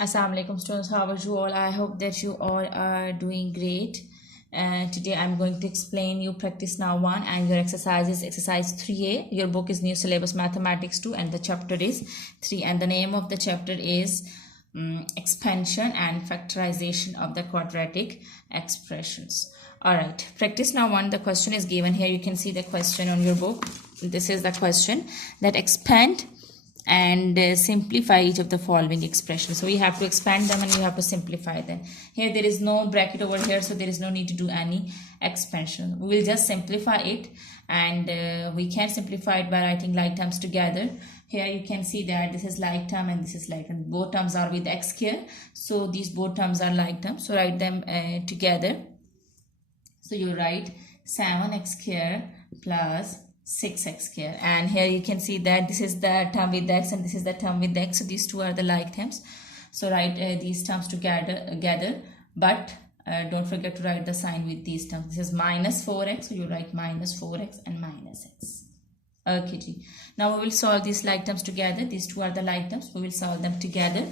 Assalamu alaikum students, how are you all? I hope that you all are doing great. Today I'm going to explain you practice now 1 and your exercise is exercise 3a. Your book is new syllabus mathematics 2 and the chapter is 3 and the name of the chapter is expansion and factorization of the quadratic expressions. Alright, practice now 1. The question is given here. You can see the question on your book. This is the question that expand and simplify each of the following expressions. So we have to expand them and we have to simplify them. Here there is no bracket over here, so there is no need to do any expansion. We will just simplify it, and we can simplify it by writing like terms together. Here you can see that this is like term and this is like term. Both terms are with x here, so these both terms are like terms. So write them together. So you write 7x square plus 6x square, and here you can see that this is the term with x and this is the term with x, so these two are the like terms. So write these terms together, but don't forget to write the sign with these terms. This is minus 4x, so you write minus 4x and minus x. Okay ji. Now we will solve these like terms together. These two are the like terms, we will solve them together.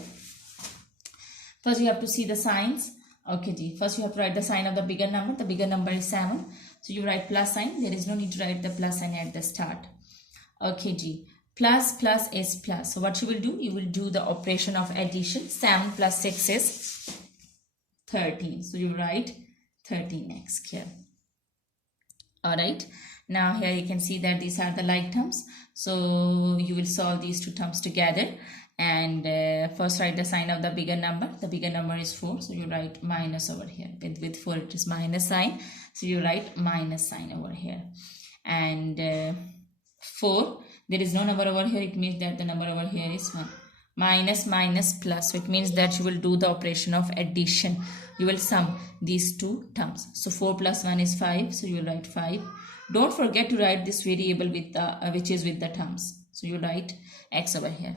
First you have to see the signs. Okay ji. First you have to write the sign of the bigger number. The bigger number is 7. So you write plus sign. There is no need to write the plus sign at the start. Okay ji. Plus is plus. So what you will do? You will do the operation of addition. 7 plus 6 is 13. So you write 13x here. Alright. Now here you can see that these are the like terms. So you will solve these two terms together. And first write the sign of the bigger number. The bigger number is 4, so you write minus over here. With 4 it is minus sign, so you write minus sign over here. And 4, there is no number over here, it means that the number over here is 1. Minus plus, so it means that you will do the operation of addition. You will sum these two terms. So 4 plus 1 is 5, so you will write 5. Don't forget to write this variable with the which is with the terms. So you write x over here.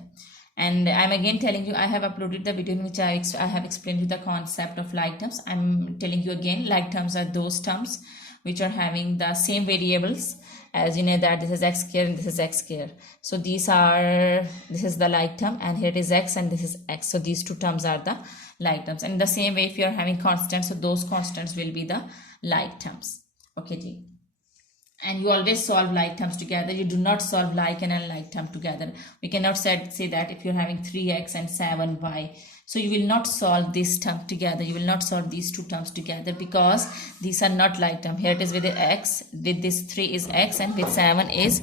And I'm again telling you, I have uploaded the video in which I have explained you the concept of like terms. I'm telling you again, like terms are those terms which are having the same variables, as you know that this is x square and this is x square. So this is the like term, and here it is x and this is x. So these two terms are the like terms. And in the same way, if you are having constants, so those constants will be the like terms. Okay ji. And you always solve like terms together. You do not solve like and unlike term together. We cannot say that if you're having 3x and 7y, so you will not solve this term together. You will not solve these two terms together because these are not like term. Here it is with the x, with this 3 is x, and with 7 is,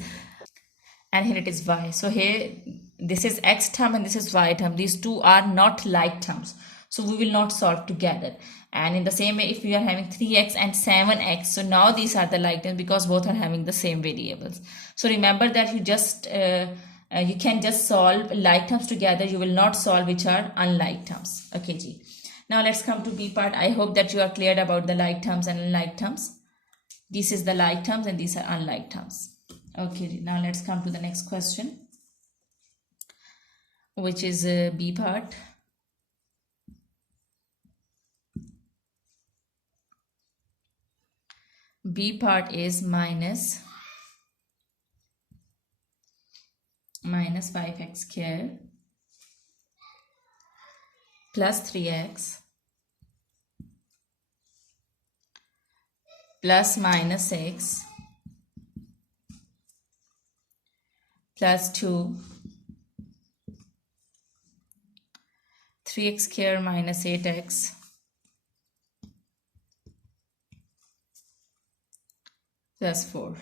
and here it is y. So here this is x term and this is y term. These two are not like terms, so we will not solve together. And in the same way, if we are having 3x and 7x, so now these are the like terms because both are having the same variables. So remember that you just you can just solve like terms together. You will not solve which are unlike terms. Okay ji. Now let's come to B part. I hope that you are clear about the like terms and unlike terms. This is the like terms and these are unlike terms. Okay, now let's come to the next question, which is B part. B part is minus 5x square plus 3x plus minus 6 plus 2, 3x square minus 8x plus 4.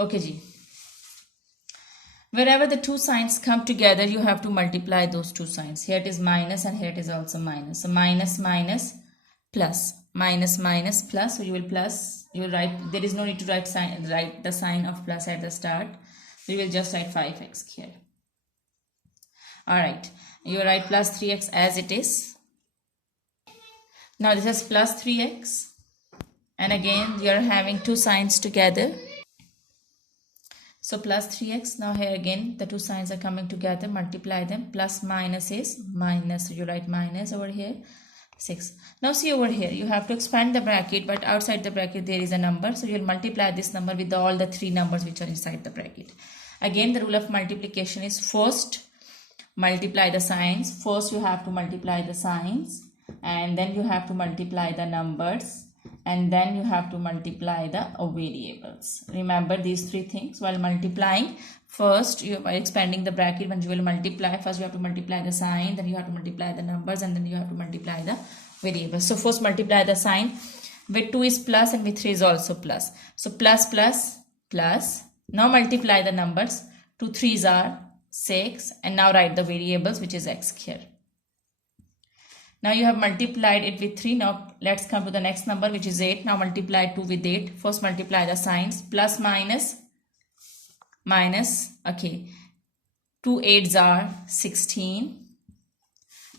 Okay ji. Wherever the two signs come together, you have to multiply those two signs. Here it is minus and here it is also minus. So minus plus. Minus plus. So you will plus. You will write. There is no need to write the sign of plus at the start. So you will just write 5x here. Alright. You write plus 3x as it is. Now this is plus 3x. And again, you are having two signs together. So plus 3x. Now here again, the two signs are coming together. Multiply them. Plus minus is minus. So you write minus over here. 6. Now see over here. You have to expand the bracket, but outside the bracket there is a number. So you will multiply this number with all the three numbers which are inside the bracket. Again, the rule of multiplication is first multiply the signs. First you have to multiply the signs, and then you have to multiply the numbers, and then you have to multiply the variables. Remember these three things while multiplying. First, by expanding the bracket, when you will multiply, first you have to multiply the sign, then you have to multiply the numbers, and then you have to multiply the variables. So first multiply the sign. With 2 is plus and with 3 is also plus. So plus plus plus. Now multiply the numbers. 2 3s are 6, and now write the variables, which is x here. Now you have multiplied it with 3. Now let's come to the next number, which is 8. Now multiply 2 with 8. First multiply the signs. Plus minus minus. Okay. 2 8s are 16.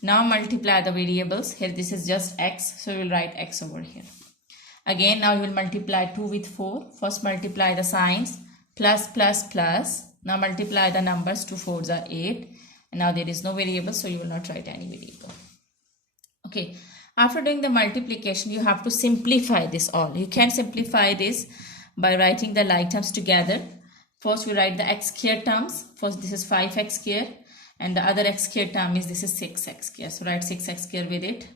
Now multiply the variables. Here this is just x, so you will write x over here. Again, now you will multiply 2 with 4. First multiply the signs. Plus plus plus. Now multiply the numbers. 2 4s are 8. And now there is no variable, so you will not write any variable. Okay. After doing the multiplication, you have to simplify this all. You can simplify this by writing the like terms together. First we write the x square terms. First this is 5x square, and the other x square term is this is 6x square. So write 6x square with it.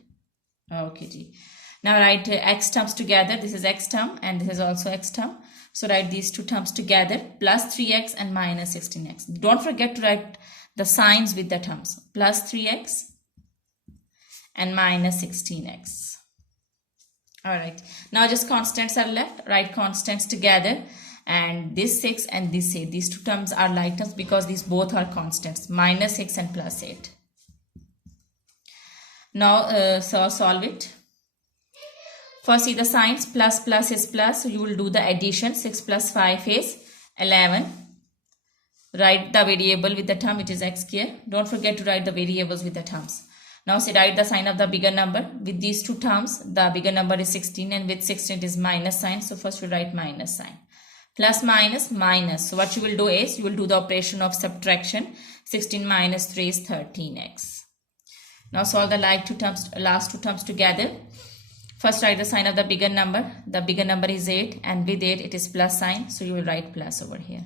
Okay, G. Now write x terms together. This is x term and this is also x term. So write these two terms together, plus 3x and minus 16x. Don't forget to write the signs with the terms. Plus 3x and minus 16x. Alright. Now just constants are left. Write constants together. And this 6 and this 8. These two terms are like terms because these both are constants. Minus 6 and plus 8. Now so solve it. First see the signs. Plus plus is plus. So you will do the addition. 6 plus 5 is 11. Write the variable with the term, which is x square. Don't forget to write the variables with the terms. Now say write the sign of the bigger number. With these two terms, the bigger number is 16, and with 16 it is minus sign. So first you write minus sign. Plus minus minus. So what you will do is you will do the operation of subtraction. 16 minus 3 is 13x. Now solve the like two terms, last two terms together. First write the sign of the bigger number. The bigger number is 8, and with 8 it is plus sign. So you will write plus over here.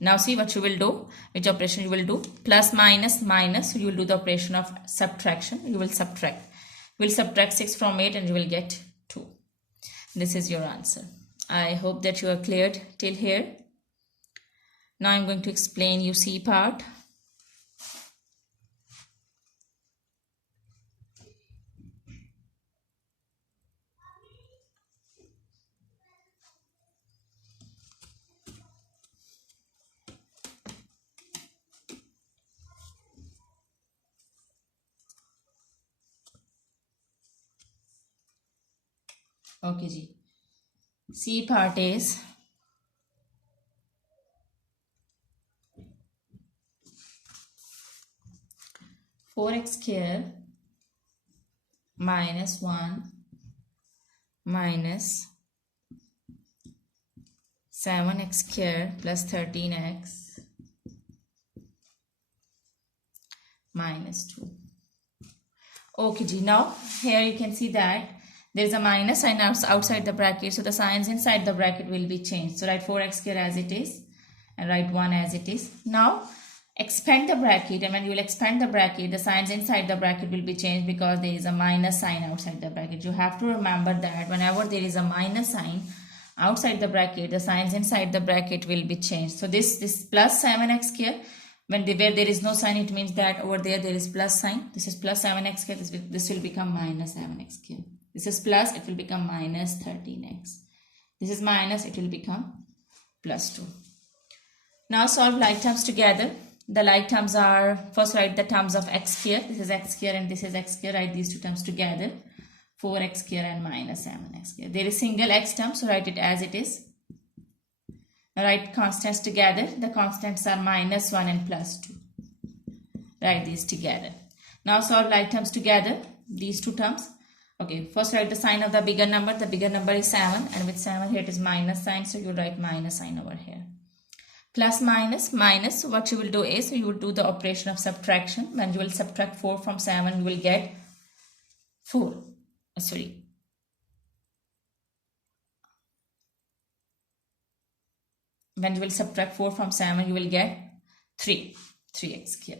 Now see what you will do, which operation you will do. Plus minus minus. So you will do the operation of subtraction. You will subtract. You will subtract 6 from 8 and you will get 2. This is your answer. I hope that you are cleared till here. Now I'm going to explain you C part. Okay, G. C part is four x square minus 1 minus 7x square plus 13x minus 2. Okay, G. Now here you can see that there is a minus sign outside the bracket, so the signs inside the bracket will be changed. So write 4x square as it is and write 1 as it is. Now expand the bracket, and when you will expand the bracket, the signs inside the bracket will be changed because there is a minus sign outside the bracket. You have to remember that whenever there is a minus sign outside the bracket, the signs inside the bracket will be changed. So this plus 7x square, where there is no sign, it means that over there is plus sign. This is plus 7x square. This will become minus 7x square. This is plus, it will become minus 13x. This is minus, it will become plus 2. Now solve like terms together. The like terms are, first write the terms of x square. This is x square and this is x square. Write these two terms together. 4x square and minus 7x square. There is single x term, so write it as it is. Now write constants together. The constants are minus 1 and plus 2. Write these together. Now solve like terms together. These two terms. Okay, first write the sign of the bigger number. The bigger number is 7, and with 7 here it is minus sign, so you write minus sign over here. Plus minus minus. So what you will do is you will do the operation of subtraction. When you will subtract 4 from 7, you will get 4. When you will subtract 4 from 7, you will get 3. 3x square.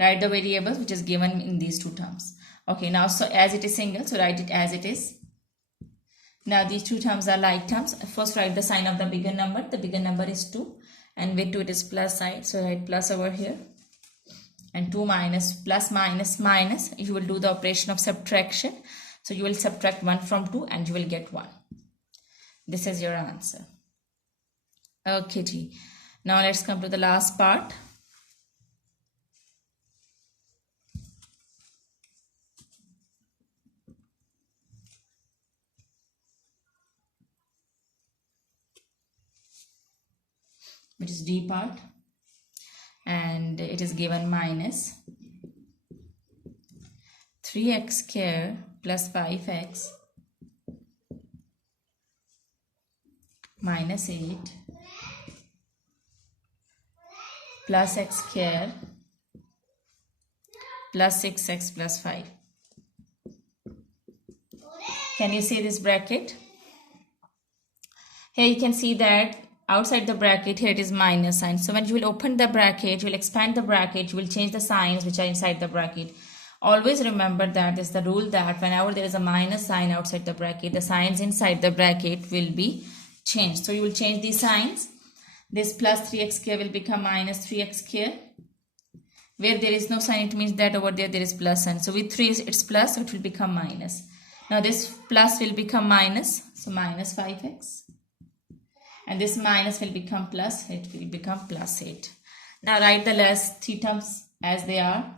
Write the variables which is given in these two terms. Okay, now so as it is single, so write it as it is. Now these two terms are like terms. First write the sign of the bigger number. The bigger number is 2 and with 2 it is plus side. So write plus over here. And 2 minus plus minus minus. You will do the operation of subtraction. So you will subtract 1 from 2 and you will get 1. This is your answer. Okay, G. Now let's come to the last part. Which is D part, and it is given minus 3x square plus 5x minus 8 plus x square plus 6x plus 5. Can you see this bracket? Here you can see that outside the bracket, here it is minus sign. So when you will open the bracket, you will expand the bracket, you will change the signs which are inside the bracket. Always remember that is the rule that whenever there is a minus sign outside the bracket, the signs inside the bracket will be changed. So you will change these signs. This plus 3x square will become minus 3x square. Where there is no sign, it means that over there is plus sign. So with 3 it's plus, so it will become minus. Now this plus will become minus, so minus 5x. And this minus will become plus, it will become plus 8. Now write the last 3 terms as they are.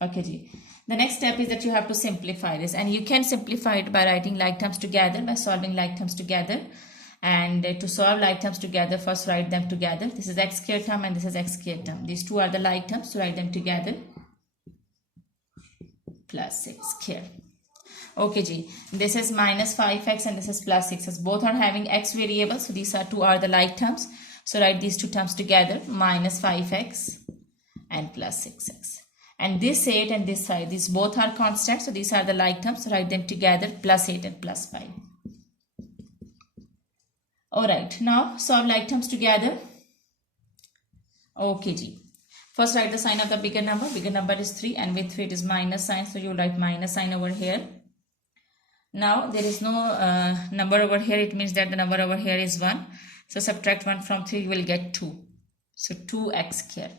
Okay, G. The next step is that you have to simplify this, and you can simplify it by writing like terms together, by solving like terms together. And to solve like terms together, first write them together. This is x squared term and this is x squared term. These two are the like terms, so write them together. Plus 6 squared. Okay, G. This is minus 5x and this is plus 6x. Both are having x variables, so these two are the like terms. So write these two terms together, minus 5x and plus 6x. And this 8 and this 5, these both are constant, so these are the like terms. So write them together, plus 8 and plus 5. Alright, now solve like terms together. Okay, G. First write the sign of the bigger number. Bigger number is 3 and with 3 it is minus sign, so you write minus sign over here. Now there is no number over here, it means that the number over here is 1. So subtract 1 from 3, you will get 2. So 2x square.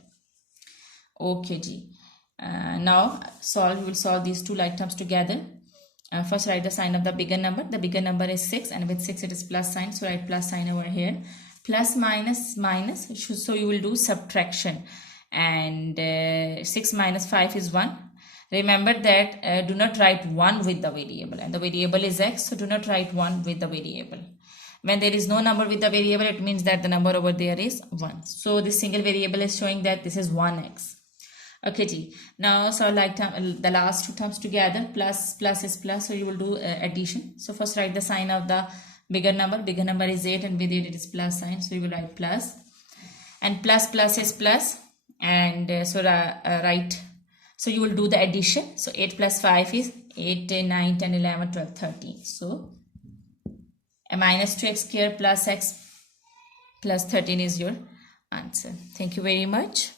Okay, G. Now solve, you will solve these two like terms together. First write the sign of the bigger number. The bigger number is 6 and with 6 it is plus sign. So write plus sign over here. Plus minus minus. So you will do subtraction. And 6 minus 5 is 1. Remember that do not write 1 with the variable, and the variable is x, so do not write 1 with the variable. When there is no number with the variable, it means that the number over there is 1. So this single variable is showing that this is 1x. Okay, G. Now so like the last two terms together, plus is plus, so you will do addition. So first write the sign of the bigger number. Bigger number is 8 and with 8 it is plus sign, so you will write plus. And plus is plus, and so you will do the addition. So 8 plus 5 is 8, 9, 10, 11, 12, 13. So a minus 2x square plus x plus 13 is your answer. Thank you very much.